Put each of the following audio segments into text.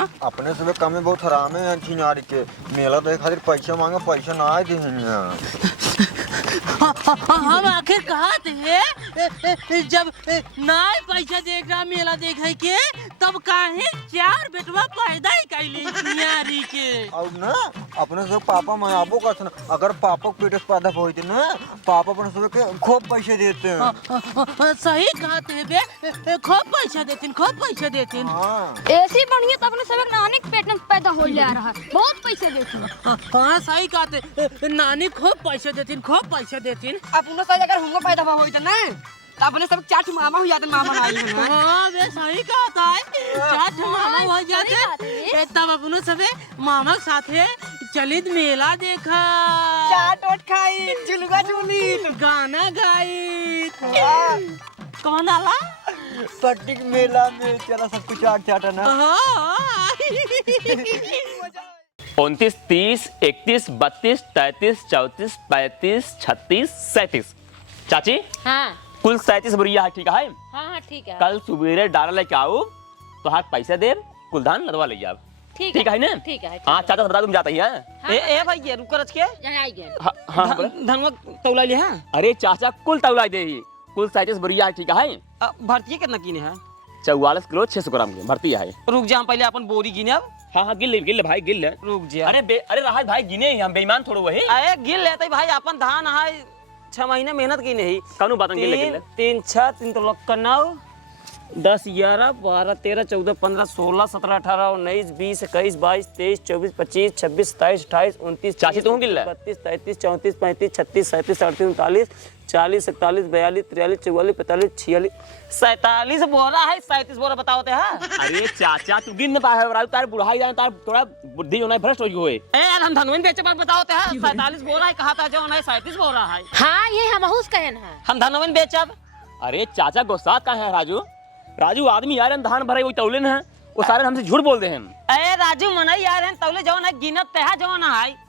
हाँ अपने से काम में बहुत हराम है छिनारी के मेला देख खातिर पैसा मांगे पैसा ना आए दे हम आखिर कहा थे जब ना पैसा देख रहा मेला देखे के तब काहे चार बेटवा पैदा ही कैली नियारी के अब ना अपने से पापा मैं आबो कहते ना अगर पापा पेट से पैदा होते ना पापा अपने से के खूब पैसे देते हैं सही कहा थे बे खूब पैसा देते हाँ ऐसी बढ़िया तो अपने सब नानी के पेट में पैदा हो ले आ रहा है बहुत पैसे देते हाँ सही कहा थे नानी खूब पैसे देती अपने से अगर हमको पैदा होई त ना त अपने सब चाट मामा हो जाते मामा आई है हाँ बे सही कहा था चाट मामा हो जाते तब अपने सबे मामा के साथे चलित मेला देखा चाट ओट खाई झुलुआ झूली गाना गाई कौन आला पट्टिक मेला में चला सब कुछ चाट चाटना 29, 30, 31, 32, 33, 34, 35, 36, 37 चाची हाँ कुल 37 बुरिया है ठीक है हाँ ठीक है कल सुबेरे डाला लेके आओ तो हाथ पैसे दे कुलधान लदवा ले जाओ ठीक है ना ठीक है हाँ चाचा बता तुम जाता ही है ए भाई ये रुक रच के यहाँ आई गए हाँ धनवा तौला ले हां अरे चाचा कुल तौला दे ही कुल 37 बुरिया है ठीक है भर्ती कितना कीने है 44 किलो 600 ग्राम की भर्ती है रुक जा हम पहले अपन बोरी गिने अब हाँ गिल ले भाई गिल ले रुक जा अरे राहत भाई गिने हम बेईमान थोड़ो वही अरे गिन लेते भाई अपन धान है 6 महीने मेहनत की नहीं कानू बात गिल ले 3 6 3 तो लक्का 9 10 11 12 13 14 15 16 17 18 19 20 21 22 23 24 25 26 27 28 29 चाची तू गिल ले 32 33 34 35 36 37 38 39 40 41 42 43 44 45 46 47 बोरा है 37 बोरा बताओ ते हां अरे चाचा तू गिन ना पाए बराबर तार बुढ़ाई जाए तार थोड़ा बुद्धि होना भ्रष्ट हो होए ए यार हम धनवन बेचे बात बताओ ते हां 47 बोरा है कहा था जो है 37 बोरा है हाँ ये हम हुस कहन है हम धनवन बेचब अरे चाचा गुस्सा का है राजू आदमी यार धान भरे वही तौले है वो सारे हमसे झूठ बोल दे हैं ए राजू मनई यार हैं तौले जवन है गिनत ते है जवन है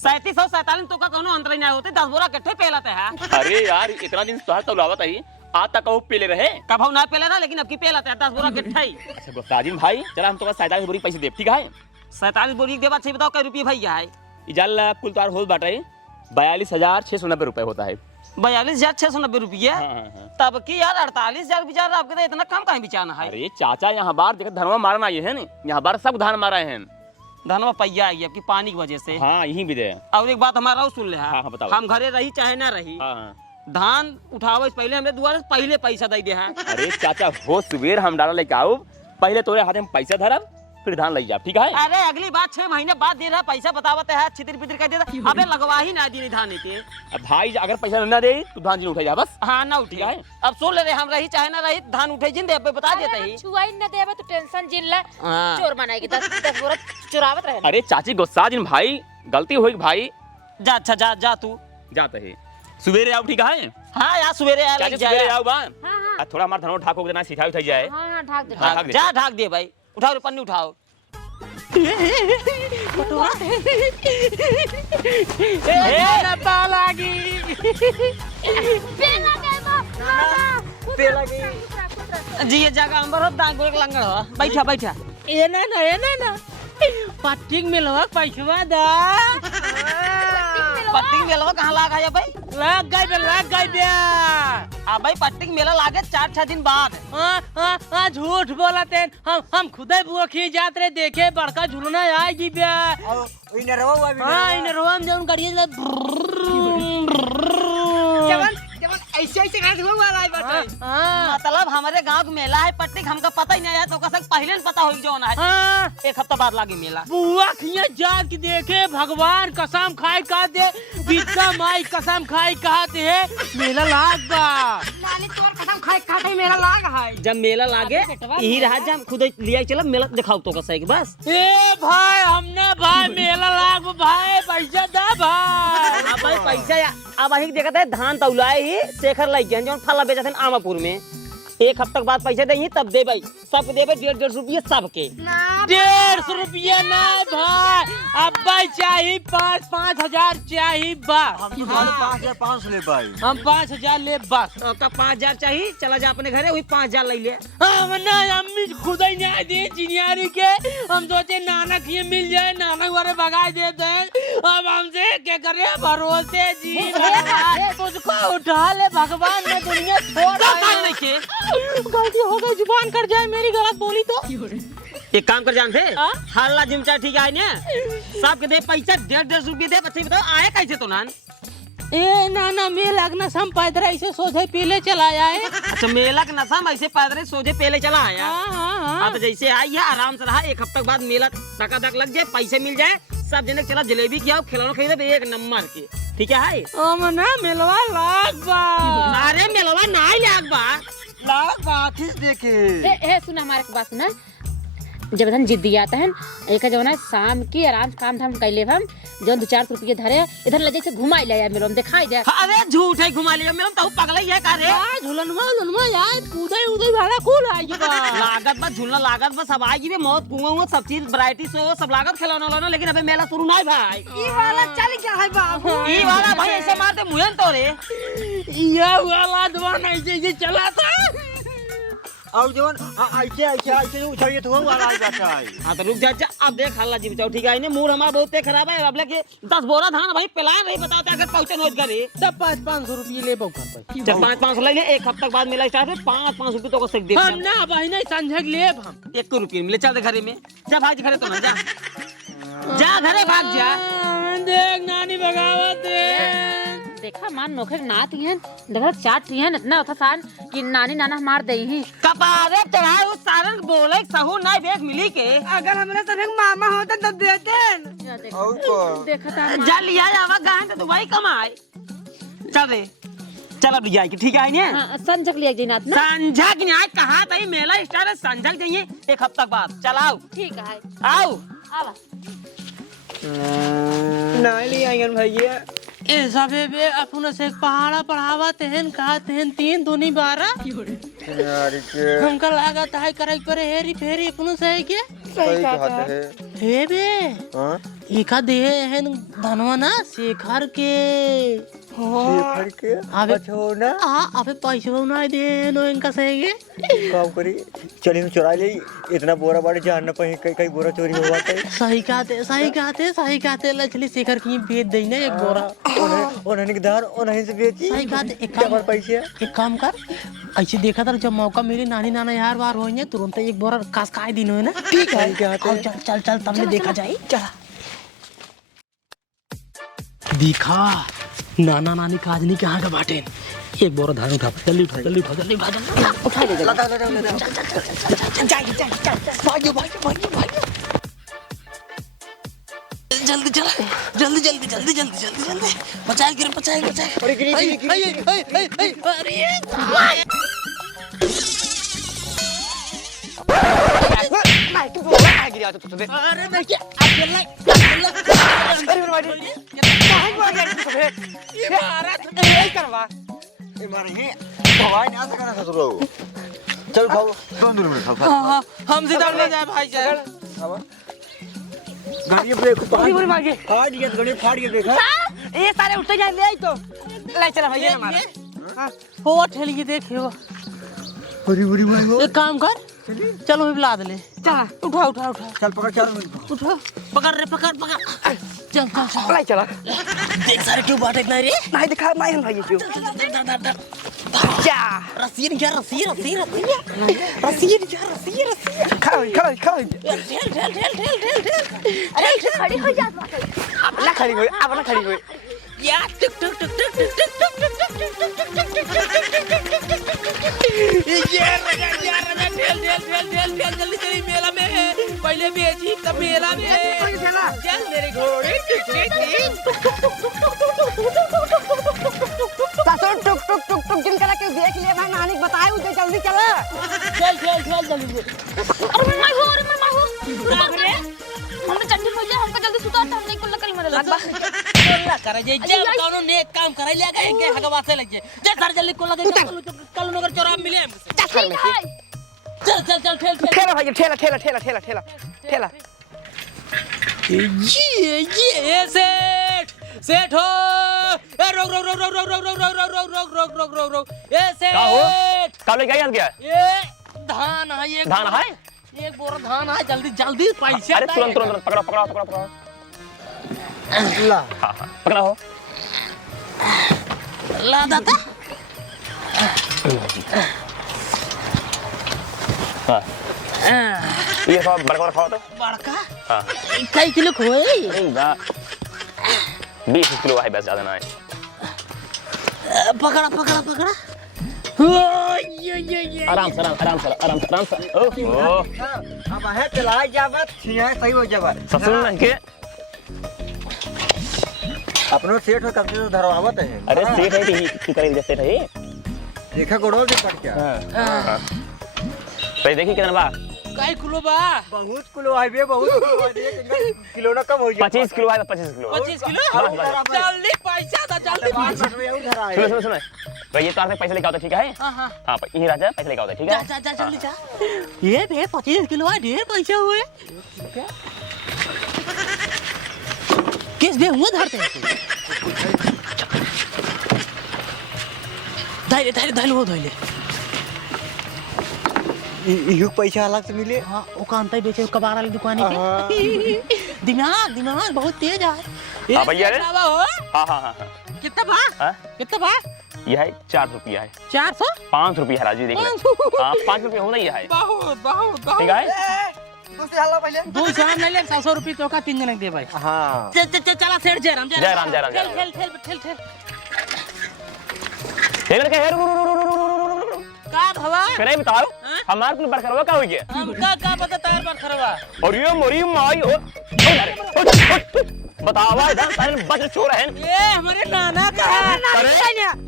3747 तो का कोनो अंतर नहीं होते 10 बोरा इकट्ठे पेलाते हैं अरे यार इतना दिन तोहार तौलावत आई आज तक वो पेले रहे कभौ ना पेले ना लेकिन अब की पेलाते हैं 10 बोरा इकट्ठे ही अच्छा गुस्ताजिन भाई चला हम तो 47 बोरी पैसे दे ठीक है 47 बोरी के बाद से बताओ कै रुपये भैया है इजाल कुल तार होल बाटे 42,690 रुपए होता है 42,690 रुपये तब की यार 48,000 बेचार आपके तो इतना कम कहीं बेचाना है अरे चाचा यहाँ बार देखो धनवा मारना ये है ना यहाँ बार सब धान मारा है धनवा पैया आई आपकी पानी की वजह से हाँ यही भी दे और एक बात हमारा सुन ले हाँ, बताओ। हम घरे रही चाहे ना रही धान उठावे पहले हमने दुआरे पहले पैसा दे दे हैं अरे चाचा हो सुबेर हम डाला लेके आओ पहले तोरे हाथ में पैसा धरब फिर धान लग जा ठीक है अरे अगली बात 6 महीने बाद दे रहा पैसा बतावत है छितिर पितिर कर देता अबे लगवा ही ना दी धान के भाई अगर पैसा ना दे तो धान जी उठा जा बस हाँ ना उठी है अब सुन ले रे हम रही चाहे ना रही धान उठे जिन दे बता देते ही छुआई न देबे तो टेंशन जिन ले हाँ। चोर बनाएगी 10 बोरा चुरावत रहे अरे चाची गुस्सा जिन भाई गलती हुई भाई जा अच्छा जा तू जाते है सुबेरे आओ ठीक है हाँ यार सवेरे आ लग सुबेरे जाए आओ बा हाँ थोड़ा हमारा धनो ठाक हो देना सिखा उठा जाए हाँ ढाक दे ढाक दे। जा ढाक दे भाई उठाओ रे पन्नी उठाओ जी ये जगह अंबर हो दाग गोल लंगड़ हो बैठा बैठा ये ना पट्टिक मिलवा पैसवा दा पट्टी मेला कहाँ लागा है भाई लग गई बे आ भाई पट्टी मेला लागे 4-6 दिन बाद हाँ झूठ बोलते हम खुदे बुखी जात रहे देखे बड़का झुलना आएगी बे हाँ इन रोम जौन करिए ऐसे गाड़ी हुआ रहा है मतलब हमारे गांव का मेला है पट्टी हमका पता ही नहीं है तो कसक पहले पता हो जो ना है एक हफ्ता बाद लागे मेला बुआ खिया जात के देखे भगवान कसम खाए कहा दे बिद्दा माई कसम खाए कहते है मेला लाग बा लाली तोर कसम खाए काटे मेला लाग है जब मेला लागे यही रहा जब खुद लिया चला मेला दिखाओ तो कसक बस ए भाई हमने भाई मेला लाग भाई पैसा दे भाई अब भाई पैसा अब अही देखते है धान तौलाए ही शेखर लग गए जो फला बेचा थे आमापुर में एक हफ्ते बाद पैसे देंगे तब दे भाई, सबके दे भाई 150 रुपये सबके। 150 रुपया ना भाई, अब्बा चाहिए 5,000 चाहिए बस। हम तो 5,500 ले भाई। हम 5,000 ले बस। आपका 5,000 चाहिए, चला जा अपने घरे, वही 5,000 ले ले। हम ना अम्मी खुद ही नहीं दी चिनियारी के, हम सोचे नाना की मिल जाए, नाना वाले भगा देते हैं। अब हमसे क्या करे, भरोसे जी उसको उठा ले, भगवान ने दुनिया गलती हो गई, जुबान कट जाए मेरी, गलत बोली तो। एक काम कर जानते, हल्ला जिमचा ठीक है ना, सबके दे पैसा 150 रुपये दे। बच्चे बताओ आए कैसे तो नान? ए नाना मेला के नशा पैदल ऐसे सोचे पीले चला जाए। अच्छा मेला के नशा में ऐसे पैदल सोचे पहले चला आया। हाँ तो जैसे आई है आराम से रहा, एक हफ्ते बाद मेला धक्का लग जाए, पैसे मिल जाए, सब जने चला जलेबी खिलाओ, खिलौना खरीदे एक नंबर के, ठीक है? मना मिलवा लाख बा। अरे मेलवा ना ही लाख बा किस देखे? ए सुना हमारे के बात सुना। जब धन जिद्दी आता है एक जो ना शाम की आराम से काम धाम कर ले, हम जो 2-4 रुपये धरे इधर ले जैसे घुमाई ले यार, मेरे दिखाई दे। अरे झूठ है, घुमा लिया मेरे तो पगला ही है का रे। झुलनवा यार कूदे भाड़ा कूल आएगा। लागत बस झूलना, लागत बस सब आएगी भी, मौत कुआं सब चीज वैरायटी से सब लागत खिलौना लाना, लेकिन अबे मेला शुरू ना है भाई। ई वाला चल क्या है बाबू? ई वाला भाई ऐसे मारते मुहन तो रे, ये वाला दवा नहीं जैसे चला था। और जवन ऐसे उछलिए तो वाला आ जाता है। हाँ तो रुक जा, अब देख हल्ला जी बचाओ, ठीक है? इन्हें मूड हमारा बहुत खराब है। अब लेके 10 बोरा धान भाई पिलाए नहीं, बताओ अगर पहुंचे नोच घरे तब 500 रुपये ले पाऊ घर पर। जब 500 ले ले, एक हफ्ते बाद मेला स्टार्ट है, 500 रुपये तो को सेक दे। हम ना भाई नहीं संझक ले हम 1 रुपये मिले, चल दे घरे में जा, भाग घरे तो ना जा, जा घरे भाग जा। देख नानी बगावत है। देखा मान नौकर नात ही हैं, देखा चाट ही हैं, इतना था सान कि नानी नाना मार दे ही। कपारे चढ़ाए उस सारन बोले सहू नहीं देख मिली के, अगर हमारे तरह मामा होता तब देते। और देखा था जा लिया जावा गान तो भाई कमाए। चल रे चल अब जाए ठीक है ना? संझक लिया जी नात ना। संझक न्याय कहा था मेला स्टार्ट है, संझक जाइए एक हफ्ता बाद। चल आओ, ठीक है आओ आवा। नहीं ले आएंगे भैया। ए सबे बे अपन से पहाड़ा पढ़ावा तेहन कहा तेहन 3 दूनी 12। यार के हमका लागत है करे पर हेरी फेरी अपन से है के सही बात है। हे बे हां एका दे हन धनवा ना शेखर के। शेखर के अबे छोड़ना अबे पैसा ना दे नो इनका सही के काम करी, चली हम चुरा ले इतना बोरा बाड़े जान न पही कई बोरा चोरी हुआ था। सही कहते लचली शेखर की बेच दई ना एक बोरा। उन्हें के धार उन्हें से बेची। सही कहते एक काम कर, ऐसे देखा था जब मौका मिले नानी नाना यार बार होइए तुरंत एक बोरा कास खाए दिन हो ना। ठीक है चल चल तुमने देखा जाए। चला दिखा नाना नानी का आदमी कहाँ का बाटे। एक बोरा धान उठा, जल्दी उठा उठा ले लगा जल्दी चला जल्दी बचाए अरे मैं क्या चल खाओ 2 मिनट खाओ। हम सीधा ले जाए भाई जान। गाड़ी ब्रेक पूरी भागे फाड़ गया, गाड़ी फाड़ गया देखा। ये सारे उठते जाए ले आई तो ले चला भैया हमारा। हो ठेली देख हो। बड़ी भाई एक काम कर, चलो भी बुला दे ले। चल उठा चल पकड़ 4 मिनट उठा पकड़ रे पकड़ चल चला देख सारे क्यों बाटे इतना रे नहीं दिखा नहीं भाई क्यों रस्सी खाओ अरे खड़ी हो जा अपना खड़ी हो यार टक यार जल्दी चली मेला में पहले बेची तब मेला में चल मेरे घोड़े सासुर टुक जिन करा के देख लिया भाई नानी बताए उसे जल्दी चला चल जल्दी अरे मैं हो हम तो चंडी हो जा हमको जल्दी सुता हमने को लकड़ी मारे लग बा ना करे जे जब कोनो नेक काम करे ले गए के हगवा से लग जे सर जल्दी को लगे कल नगर चौराहा मिले हमसे ठीक है चल चल चल ठेल ठेल ठेला भाई ठेला ठेला ठेला ठेला ठेला ठेला ये सेठ सेठ हो ए रोक रोक रोक रोक रोक रोक रोक रोक रोक रोक रोक रोक रोक रोक ए का हो सेठ का लेके आ गया ये धान है ये धान है एक बोरा धान है जल्दी जल्दी पैसा अरे तुरंत तुरंत पकड़ा पकड़ा पकड़ा पकड़ा ला हाँ हाँ पकड़ा हो ला दाता हाँ ये सब बड़का खाओ तो बड़का हाँ कई किलो खोए नहीं बा 20 किलो है बस ज्यादा ना है पकड़ा पकड़ा पकड़ा ये आराम से आराम से आराम से आराम से ओह अब है चलाई जावत छिया सही हो जावत ससुर नहीं के अपनो सेठ हो कब से धरवावत है अरे सेठ है कि करे जैसे है देखा गोड़ो दे पड़ क्या हां भाई देखी कितना बा कई किलो बा बहुत किलो है बे बहुत किलो ना कम हो जाए 25 किलो है 25 किलो 25 किलो बस, बस। जल्दी पैसा दा जल्दी सुनो सुनो सुनो भाई ये तो आपने पैसे लेके आओ ठीक है हां हां हाँ ये राजा पैसे लेके आओ ठीक जा है जा जा जल्दी जा ये बे 25 किलो है ढेर पैसे हुए किस बे हुआ धरते धैर्य धैर्य धैर्य वो धैर्य यू पैसा अलग से मिले हाँ वो कांता बेचे कबाड़ वाली दुकान पे दिमाग दिमाग बहुत तेज है हाँ भैया रे। बाबा हो हाँ हाँ हाँ हाँ कितना बा हाँ? कितना बा ये है 4 रुपया है 400 5 रुपया है राजू देख ले हाँ 5 रुपया होना ही है बहुत बहुत ठीक है दूसरे हल्ला पहले 200 नहीं ले 100 रुपये तो का 3 जन दे भाई हाँ चला सेठ जयराम जयराम, जयराम, ठेल जयराम। ठेल ठेल ठेल ये लड़का है का भवा करे बताओ हाँ? हमारे को बरकरवा का हो गया हम का पता तार पर खरवा और ये मोरी माई हो बतावा इधर सारे बच चोर हैं ये हमारे नाना का है करे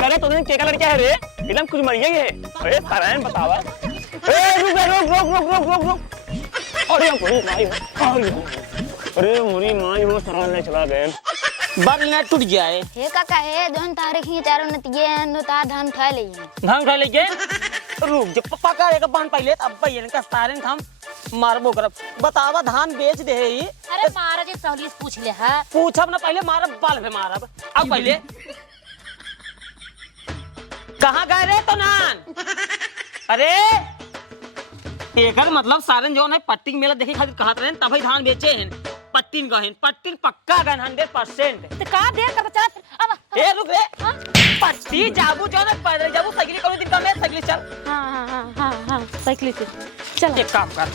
करे तो के का लड़का है रे इलम कुछ मरिया है अरे सारे बतावा ए रुक रुक रुक रुक रुक रुक रुक अरे मोरी माई हो अरे मोरी माई हो सराल ने चला गए बाल ना टूट जाए हे काका हे दोन तारीख ही चारो नतिये नो ता धान खा ले धान खा लेके रुक जब पप्पा का एक बांध पहले अब भैया का सारे हम मारबो करब बतावा धान बेच दे ही अरे महाराज जी सहूलियत पूछ ले हा पूछब ना पहले मारब बाल पे मारब अब पहले कहाँ गए रे तो नान अरे एकर मतलब सारन जो है पट्टी मेला देखे खातिर कहत रहे तभी धान बेचे हैं पट्टीन गहन पट्टीन पक्का गन 100% तो का दे कर चला अब ए रुक रे पट्टी जाबू जो ना पैदल जाबू साइकिल कभी दिन का मैं साइकिल चल हां साइकिल से चल एक काम कर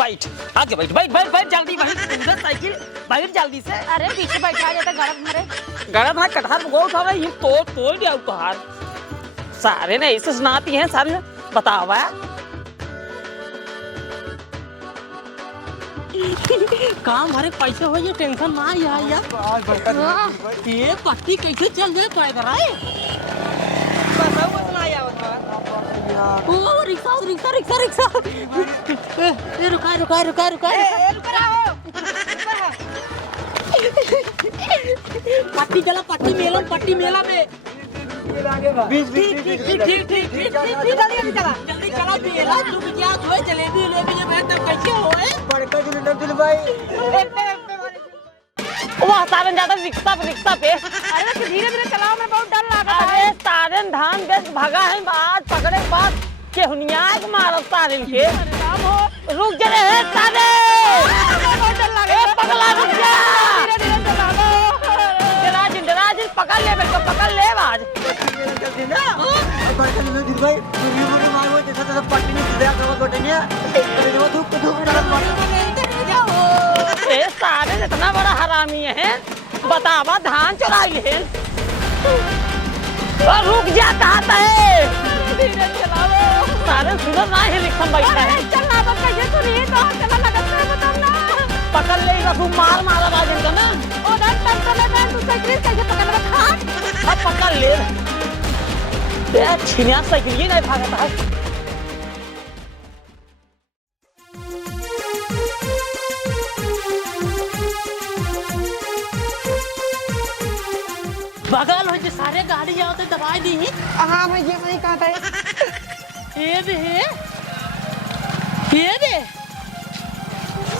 बैठ आगे बैठ बैठ बैठ बैठ जल्दी बैठ उधर साइकिल बैठ जल्दी से अरे पीछे बैठा जाता गड़ब मरे गड़ब है कटहर गो उठा रही तोड़ दिया कहार सारे ने ऐसे सुनाती हैं सारे बतावा काम हमारे पैसे हो ये टेंशन ना यार ये पट्टी कैसे चल जाए पैदल आए ओ रिक्शा रिक्शा रिक्शा रिक्शा ए रुका पट्टी चला पट्टी मेला में ठीक जल्दी चला मेला तू क्या हुए जलेबी जब कैसे होए बड़का दिल भाई वहाँ सारन ज्यादा रिक्शा पे अरे तो धीरे-धीरे चलाओ मैं बहुत डर लगा अरे सारन धान बेच भागा है आज पकड़े के बाद के हुनिया के मारब सारन के रुक जा रे सारे बहुत डर लगा पगला रुक जा धीरे-धीरे चलाओ दराजिन पकड़ ले मेरे को पकड़ ले आज बड़का दिल भाई पूरी पूरी मारो जैसा पट्टी में सीधा करवा कोटनिया अरे वो धूप ए सारे इतना बड़ा हरामी है बतावा धान चुरा ले रुक जा कहता है धीरे चलाओ सारे सुनो ना है लिखम बैठा है चल ना बस कैसे सुनिए तो चला लगा से बताना पकड़ ले तू मार बाजन का ना उधर तक चले मैं तू साइकिल कैसे पकड़ रखा अब पकड़ ले छिनिया साइकिल ये नहीं भागता है बगल हो जे सारे गाड़ी आवते दबाई दी हाँ भैया वही कहता है। ये दे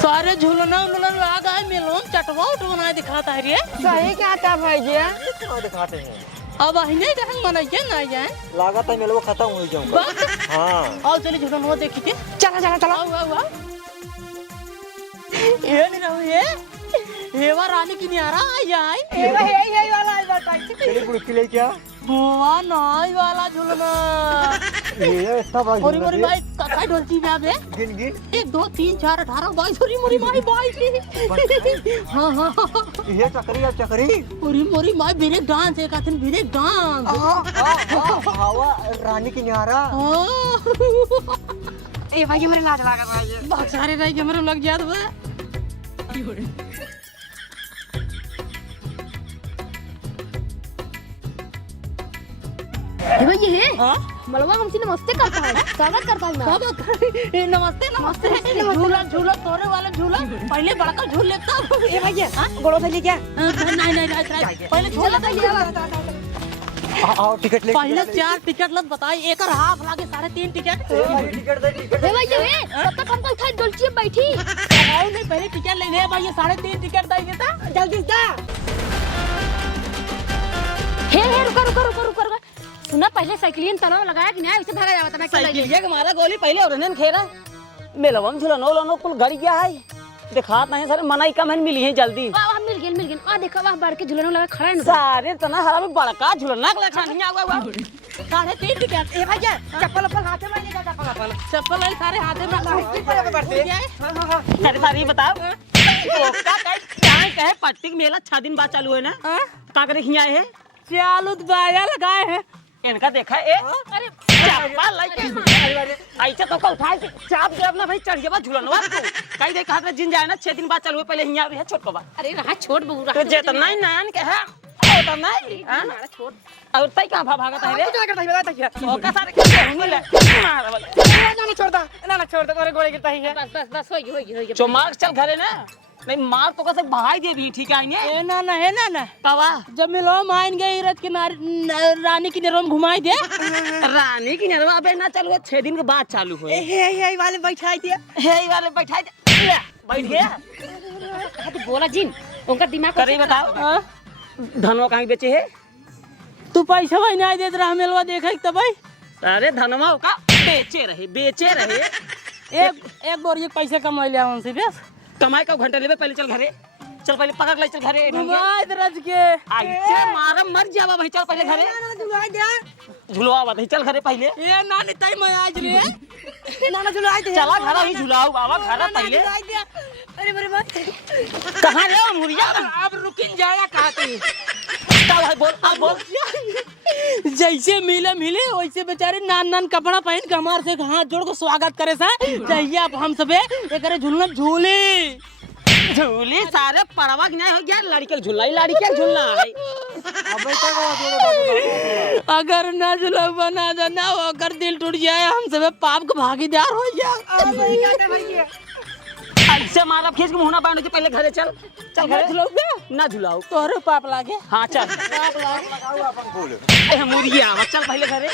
सारे झूलना उलना लगा है मेलोन चटवा उठवा दिखाता है रे सही कहता भैया। कितना दिखाते हैं अब अहिने कहाँ मनाइए ना जाए लागत है मेरे वो खत्म हो जाऊंगा। बस हाँ आओ चलिए झूलन वो देखिए चला चला चला। आओ ये नहीं रहो ये वाला रानी की नहीं आ रहा जाए यही वाला है बताइए। चलिए बुड़की ले क्या बुआ नाई वाला झूलना ये सब मोरी मोरी भाई काका ढोलची में आबे गिन गिन 1 2 3 4 18 22 मोरी मोरी भाई 22 हाँ हाँ ये चक्री अब चक्री मोरी मोरी भाई ब्रेक डांस एक आथन ब्रेक डांस हवा रानी की न्यारा ए भैया मेरे लाज लगा भैया। बहुत सारे रह गए मेरे लग जात बे भैया ये हां मलवा हमसे नमस्ते करता है, स्वागत करता है मैं। नमस्ते नमस्ते झूला झूला तोरे वाला झूला पहले बड़का झूल लेता ए भैया गोड़ो थैली क्या? नहीं पहले झूला था आओ टिकट ले पहले 4 टिकट लग बताई एक हाफ लागे 3.5 टिकट टिकट दे टिकट हे भैया ये तब तक हमको इधर डोलची में बैठी। आओ नहीं पहले टिकट ले ले भाई 3.5 टिकट देंगे ता जल्दी जा। हे रुका रुका रुका रुका रुका सुना पहले साइकिलियन तनाव लगाया कि नहीं ऐसे भागा जाता मैं कल साइकिलिया के मारा गोली पहले और नन खेरा मेलवम झुलनो लनो कुल गड़ी गया है दिखात नहीं सारे मनाई कम मिली है जल्दी वाह मिल गई आ देखो वाह बढ़ के झूलने लगा खड़ा है ना। सारे तना हरा में बड़का झुलना लखा नहीं आवा 3.5 टिकट ए भैया चप्पल अपन हाथ में ले जा चप्पल है सारे हाथ में अरे सारी बताओ क्या कहे पट्टी के मेला 6 दिन बाद चालू है ना का करे खिया है चालू बाया लगाए हैं इनका देखा ए अरे चप्पल ऐसे तो उठाए चाप दे अपना भाई चढ़ जावा झुलनवा तू कहीं देख हाथ में जिन जाए ना 6 दिन बाद चालू है पहले हिया है छोट कबा अरे रहा छोड़ बहू तो जेतना ही नान के है तो नहीं रहा छोड़ और तई कहां भागत है रे क्या करता है बताइए। ओका सारे के मिले मार ना छोड़ दो गोरे गिरता ही है। बस बस बस होगी जो मार चल घरे ना नहीं मार तो कैसे भाई दे भी ठीक है इन्हें ए ना है ना कवा जब मिलो मान गए रथ के रानी की नेरों घुमाई दे रानी की नरवा बे ना चालू है 6 दिन के बाद चालू हुए हे वाले बैठाई दिया। हे वाले बैठाई दे ले बैठ गया तो बोला जिन उनका दिमाग करे बताओ धनवा कहीं बेचे है तू पैसा भाई नहीं देत रहा मेलवा देखे तब भाई अरे धनवा का बेचे रहे एक बोरी पैसे कमा लिया उनसे बस कमाई का घंटा लेवे पहले चल घरे चल पहले पकड़ ले चल घरे घुमाई दे रथ के ऐसे मारा मर जावा भाई चल पहले घरे झुलवा बात चल घरे पहले ए नानी तई मैं आज रे ना झुलाई दे। चला घरा ही झुलाओ बाबा घरा पहले अरे मेरे भाई कहां रे मुरिया अब रुकिन जाया कहते क्या भाई बोल अब बोल जैसे मिले वैसे बेचारे नान कपड़ा पहन के हमारे से हाथ जोड़ के स्वागत करे सा चाहिए अब हम सबे एकरे झूलना झूली सारे पड़वा के नहीं हो गया लड़के झूलना है अबे तक जोड़े अगर ना झूला बना दो ना अगर दिल टूट जाए हम सबे पाप के भागीदार हो जाए ऐसे मारा खींच के मुहना बांध के पहले घरे चल घरे झुलाओगे ना झुलाओ तोरे पाप लागे हाँ चल लगाओ अपन बोल मुर्गिया चल पहले घरे